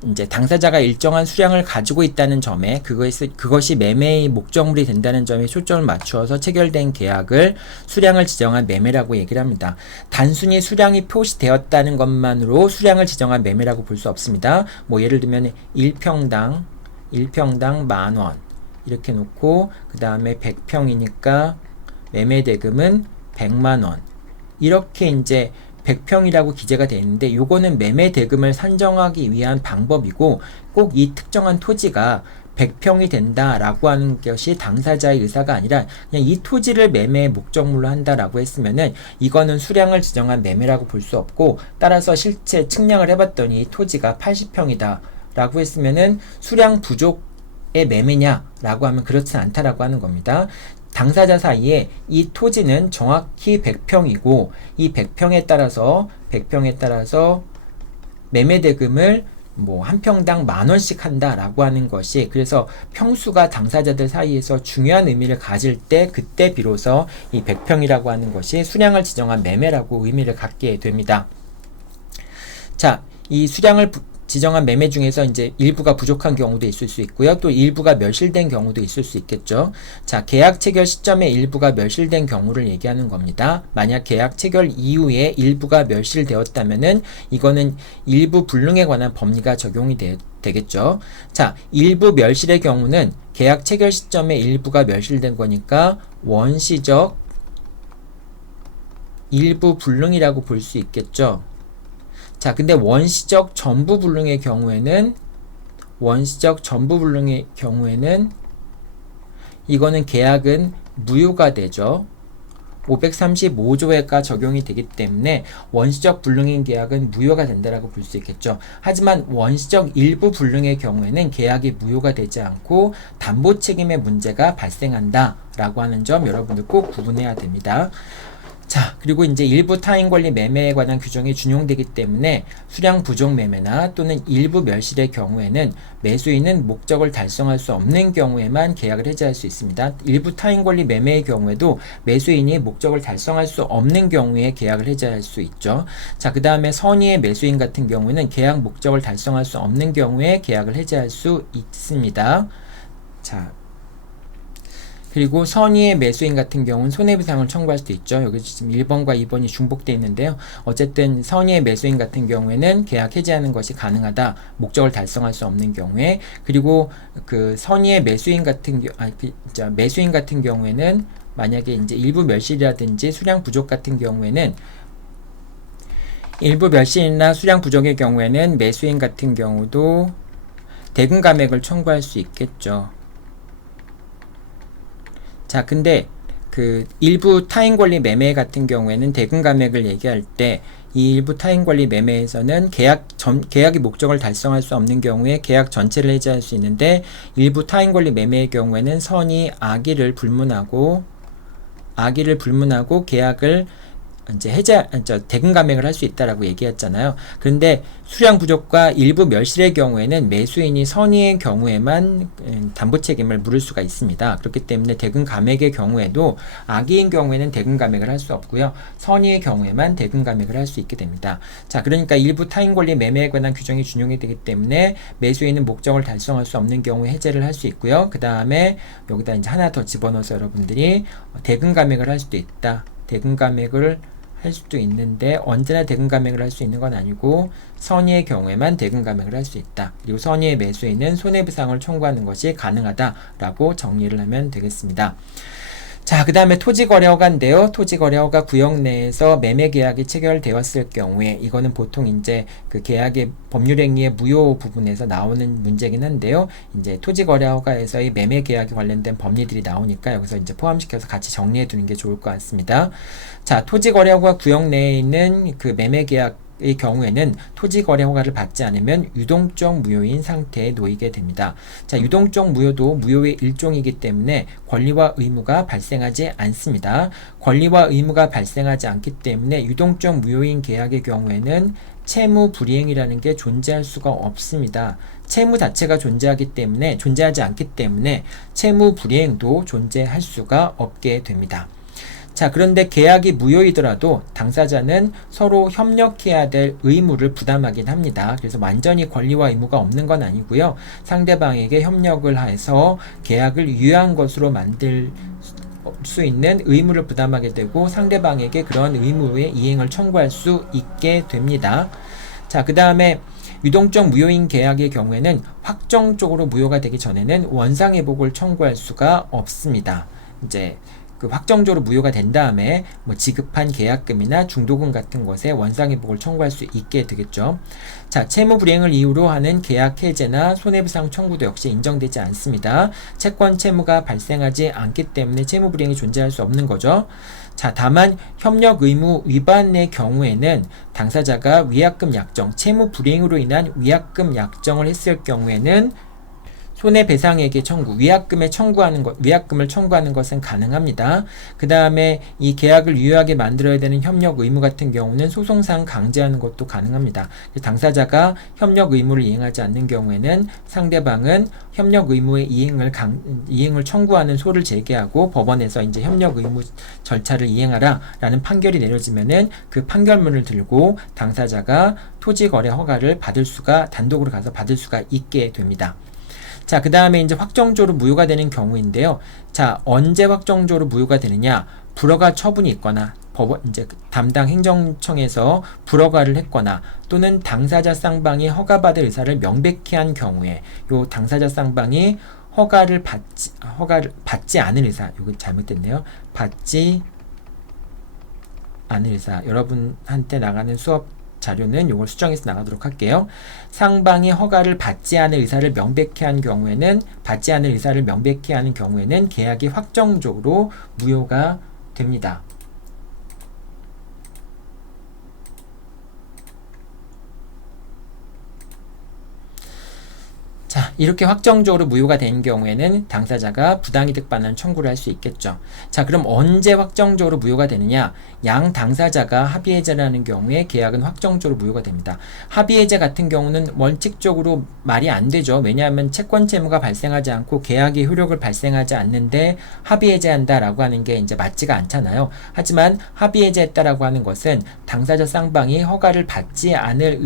이제 당사자가 일정한 수량을 가지고 있다는 점에 그것이 매매의 목적물이 된다는 점에 초점을 맞추어서 체결된 계약을 수량을 지정한 매매라고 얘기를 합니다. 단순히 수량이 표시되었다는 것만으로 수량을 지정한 매매라고 볼 수 없습니다. 뭐 예를 들면 1평당 10,000원 이렇게 놓고 그 다음에 100평이니까 매매 대금은 100만원 이렇게 이제 100평이라고 기재가 되어 있는데, 요거는 매매 대금을 산정하기 위한 방법이고 꼭 이 특정한 토지가 100평이 된다라고 하는 것이 당사자의 의사가 아니라 그냥 이 토지를 매매 목적물로 한다라고 했으면은 이거는 수량을 지정한 매매라고 볼 수 없고, 따라서 실제 측량을 해봤더니 이 토지가 80평이다 라고 했으면은 수량 부족의 매매냐라고 하면 그렇지 않다라고 하는 겁니다. 당사자 사이에 이 토지는 정확히 100평이고 이 100평에 따라서 매매 대금을 뭐 한 평당 10,000원씩 한다라고 하는 것이, 그래서 평수가 당사자들 사이에서 중요한 의미를 가질 때, 그때 비로소 이 100평이라고 하는 것이 수량을 지정한 매매라고 의미를 갖게 됩니다. 자, 이 수량을 지정한 매매 중에서 이제 일부가 부족한 경우도 있을 수 있고요. 또 일부가 멸실된 경우도 있을 수 있겠죠. 자, 계약 체결 시점에 일부가 멸실된 경우를 얘기하는 겁니다. 만약 계약 체결 이후에 일부가 멸실되었다면은 이거는 일부 불능에 관한 법리가 적용이 되겠죠. 자, 일부 멸실의 경우는 계약 체결 시점에 일부가 멸실된 거니까 원시적 일부 불능이라고 볼 수 있겠죠. 자, 근데 원시적 전부 불능의 경우에는 이거는 계약은 무효가 되죠. 535조에가 적용이 되기 때문에 원시적 불능인 계약은 무효가 된다라고 볼 수 있겠죠. 하지만 원시적 일부 불능의 경우에는 계약이 무효가 되지 않고 담보 책임의 문제가 발생한다라고 하는 점 여러분들 꼭 구분해야 됩니다. 자, 그리고 이제 일부 타인 권리 매매에 관한 규정이 준용되기 때문에 수량 부족 매매나 또는 일부 멸실의 경우에는 매수인은 목적을 달성할 수 없는 경우에만 계약을 해지할 수 있습니다. 일부 타인 권리 매매의 경우에도 매수인이 목적을 달성할 수 없는 경우에 계약을 해지할 수 있죠. 자, 그 다음에 선의의 매수인 같은 경우에는 계약 목적을 달성할 수 없는 경우에 계약을 해지할 수 있습니다. 자, 그리고 선의의 매수인 같은 경우는 손해배상을 청구할 수도 있죠. 여기 지금 1번과 2번이 중복되어 있는데요. 어쨌든 선의의 매수인 같은 경우에는 계약 해지하는 것이 가능하다. 목적을 달성할 수 없는 경우에. 그리고 그 선의의 매수인 같은 매수인 같은 경우에는 만약에 이제 일부 멸실이라든지 수량 부족 같은 경우에는 일부 멸실이나 수량 부족의 경우에는 매수인 같은 경우도 대금 감액을 청구할 수 있겠죠. 자, 근데 그 일부 타인 권리 매매 같은 경우에는 대금 감액을 얘기할 때 이 일부 타인 권리 매매에서는 계약이 목적을 달성할 수 없는 경우에 계약 전체를 해지할 수 있는데, 일부 타인 권리 매매의 경우에는 선이 악의를 불문하고 계약을 이제 대금 감액을 할 수 있다라고 얘기했잖아요. 그런데 수량 부족과 일부 멸실의 경우에는 매수인이 선의의 경우에만 담보 책임을 물을 수가 있습니다. 그렇기 때문에 대금 감액의 경우에도 악의인 경우에는 대금 감액을 할 수 없고요. 선의의 경우에만 대금 감액을 할 수 있게 됩니다. 자, 그러니까 일부 타인 권리 매매에 관한 규정이 준용이 되기 때문에 매수인은 목적을 달성할 수 없는 경우에 해제를 할 수 있고요. 그 다음에 여기다 이제 하나 더 집어넣어서 여러분들이 대금 감액을 할 수도 있다. 대금 감액을 할 수도 있는데 언제나 대금 감액을 할 수 있는 건 아니고 선의의 경우에만 대금 감액을 할 수 있다. 그리고 선의의 매수인은 손해배상을 청구하는 것이 가능하다라고 정리를 하면 되겠습니다. 자, 그 다음에 토지거래허가인데요. 토지거래허가 구역 내에서 매매계약이 체결되었을 경우에 이거는 보통 이제 그 계약의 법률행위의 무효 부분에서 나오는 문제긴 한데요. 이제 토지거래허가에서의 매매계약에 관련된 법리들이 나오니까 여기서 이제 포함시켜서 같이 정리해 두는 게 좋을 것 같습니다. 자, 토지거래허가 구역 내에 있는 그 매매계약 의 경우에는 토지거래허가를 받지 않으면 유동적 무효인 상태에 놓이게 됩니다. 자, 유동적 무효도 무효의 일종이기 때문에 권리와 의무가 발생하지 않습니다. 권리와 의무가 발생하지 않기 때문에 유동적 무효인 계약의 경우에는 채무 불이행이라는 게 존재할 수가 없습니다. 채무 자체가 존재하지 않기 때문에 채무 불이행도 존재할 수가 없게 됩니다. 자, 그런데 계약이 무효이더라도 당사자는 서로 협력해야 될 의무를 부담하긴 합니다. 그래서 완전히 권리와 의무가 없는 건 아니고요. 상대방에게 협력을 해서 계약을 유효한 것으로 만들 수 있는 의무를 부담하게 되고 상대방에게 그런 의무의 이행을 청구할 수 있게 됩니다. 자, 그 다음에 유동적 무효인 계약의 경우에는 확정적으로 무효가 되기 전에는 원상회복을 청구할 수가 없습니다. 이제 그 확정적으로 무효가 된 다음에 뭐 지급한 계약금이나 중도금 같은 것에 원상회복을 청구할 수 있게 되겠죠. 자, 채무 불이행을 이유로 하는 계약 해제나 손해배상 청구도 역시 인정되지 않습니다. 채권 채무가 발생하지 않기 때문에 채무 불이행이 존재할 수 없는 거죠. 자, 다만 협력 의무 위반의 경우에는 당사자가 위약금 약정, 채무 불이행으로 인한 위약금 약정을 했을 경우에는 손해배상액의 청구, 위약금을 청구하는 것은 가능합니다. 그 다음에 이 계약을 유효하게 만들어야 되는 협력 의무 같은 경우는 소송상 강제하는 것도 가능합니다. 당사자가 협력 의무를 이행하지 않는 경우에는 상대방은 협력 의무의 이행을 청구하는 소를 제기하고 법원에서 이제 협력 의무 절차를 이행하라 라는 판결이 내려지면은 그 판결문을 들고 당사자가 토지거래 허가를 단독으로 가서 받을 수가 있게 됩니다. 자, 그 다음에 이제 확정적으로 무효가 되는 경우인데요. 자, 언제 확정적으로 무효가 되느냐? 불허가 처분이 있거나 이제 담당 행정청에서 불허가를 했거나 또는 당사자 쌍방이 허가받을 의사를 명백히 한 경우에 요 당사자 쌍방이 허가를 받지 않은 의사, 요거 잘못됐네요. 받지 않은 의사. 여러분한테 나가는 수업 자료는 이걸 수정해서 나가도록 할게요. 상방이 허가를 받지 않은 의사를 명백히 하는 경우에는 계약이 확정적으로 무효가 됩니다. 자, 이렇게 확정적으로 무효가 된 경우에는 당사자가 부당이득 반환 청구를 할 수 있겠죠. 자, 그럼 언제 확정적으로 무효가 되느냐? 양 당사자가 합의해제를 하는 경우에 계약은 확정적으로 무효가 됩니다. 합의해제 같은 경우는 원칙적으로 말이 안 되죠. 왜냐하면 채권 채무가 발생하지 않고 계약의 효력을 발생하지 않는데 합의해제한다라고 하는 게 이제 맞지가 않잖아요. 하지만 합의해제했다라고 하는 것은 당사자 쌍방이 허가를 받지 않을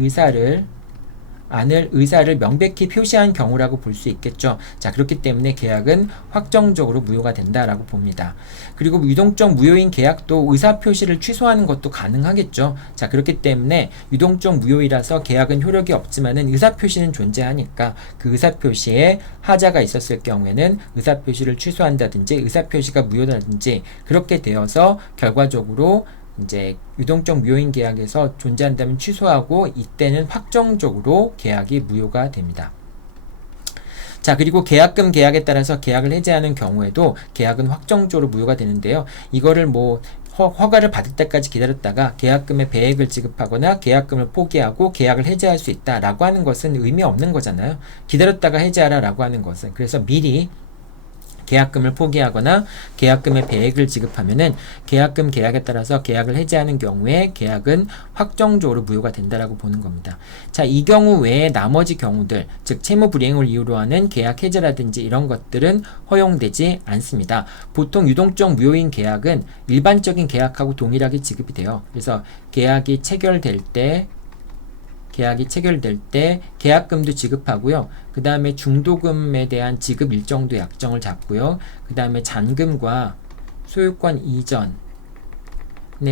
의사를 명백히 표시한 경우라고 볼 수 있겠죠. 자, 그렇기 때문에 계약은 확정적으로 무효가 된다라고 봅니다. 그리고 유동적 무효인 계약도 의사표시를 취소하는 것도 가능하겠죠. 자, 그렇기 때문에 유동적 무효이라서 계약은 효력이 없지만은 의사표시는 존재하니까 그 의사표시에 하자가 있었을 경우에는 의사표시를 취소한다든지 의사표시가 무효다든지 그렇게 되어서 결과적으로 이제 유동적 무효인 계약에서 존재한다면 취소하고 이때는 확정적으로 계약이 무효가 됩니다. 자, 그리고 계약금 계약에 따라서 계약을 해제하는 경우에도 계약은 확정적으로 무효가 되는데요. 이거를 허가를 받을 때까지 기다렸다가 계약금의 배액을 지급하거나 계약금을 포기하고 계약을 해제할 수 있다라고 하는 것은 의미 없는 거잖아요. 기다렸다가 해제하라라고 하는 것은. 그래서 미리 계약금을 포기하거나 계약금의 배액을 지급하면은 계약금 계약에 따라서 계약을 해제하는 경우에 계약은 확정적으로 무효가 된다라고 보는 겁니다. 자, 이 경우 외에 나머지 경우들, 즉 채무 불이행을 이유로 하는 계약 해제라든지 이런 것들은 허용되지 않습니다. 보통 유동적 무효인 계약은 일반적인 계약하고 동일하게 지급이 돼요. 그래서 계약이 체결될 때 계약금도 지급하고요. 그 다음에 중도금에 대한 지급 일정도 약정을 잡고요. 그 다음에 잔금과 소유권 이전에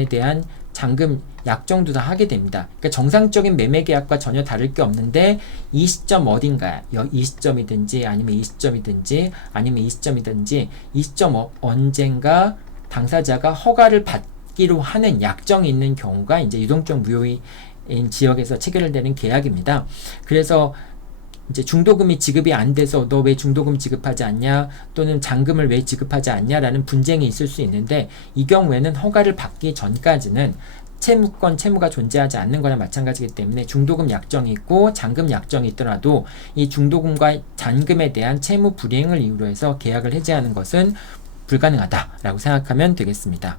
대한 잔금 약정도 다 하게 됩니다. 그러니까 정상적인 매매 계약과 전혀 다를 게 없는데 이 시점 어딘가에 이 시점이든지 아니면 이 시점이든지 아니면 이 시점이든지 이 시점 언젠가 당사자가 허가를 받기로 하는 약정이 있는 경우가 이제 유동적 무효인 지역에서 체결되는 계약입니다. 그래서 이제 중도금이 지급이 안 돼서 너 왜 중도금 지급하지 않냐 또는 잔금을 왜 지급하지 않냐라는 분쟁이 있을 수 있는데 이 경우에는 허가를 받기 전까지는 채무가 존재하지 않는 거나 마찬가지이기 때문에 중도금 약정이 있고 잔금 약정이 있더라도 이 중도금과 잔금에 대한 채무 불이행을 이유로 해서 계약을 해제하는 것은 불가능하다라고 생각하면 되겠습니다.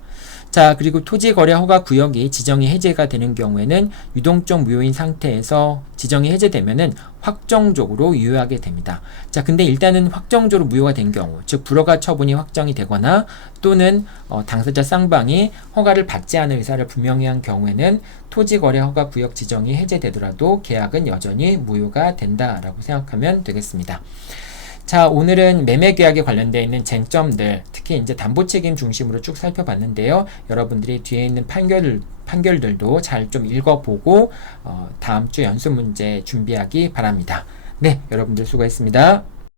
자, 그리고 토지거래 허가 구역이 지정이 해제가 되는 경우에는 유동적 무효인 상태에서 지정이 해제되면은 확정적으로 유효하게 됩니다. 자, 근데 일단은 확정적으로 무효가 된 경우, 즉 불허가 처분이 확정이 되거나 또는 당사자 쌍방이 허가를 받지 않은 의사를 분명히 한 경우에는 토지거래 허가 구역 지정이 해제되더라도 계약은 여전히 무효가 된다라고 생각하면 되겠습니다. 자, 오늘은 매매 계약에 관련되어 있는 쟁점들, 특히 이제 담보 책임 중심으로 쭉 살펴봤는데요. 여러분들이 뒤에 있는 판결들도 잘 좀 읽어보고 다음 주 연습 문제 준비하기 바랍니다. 네, 여러분들 수고했습니다.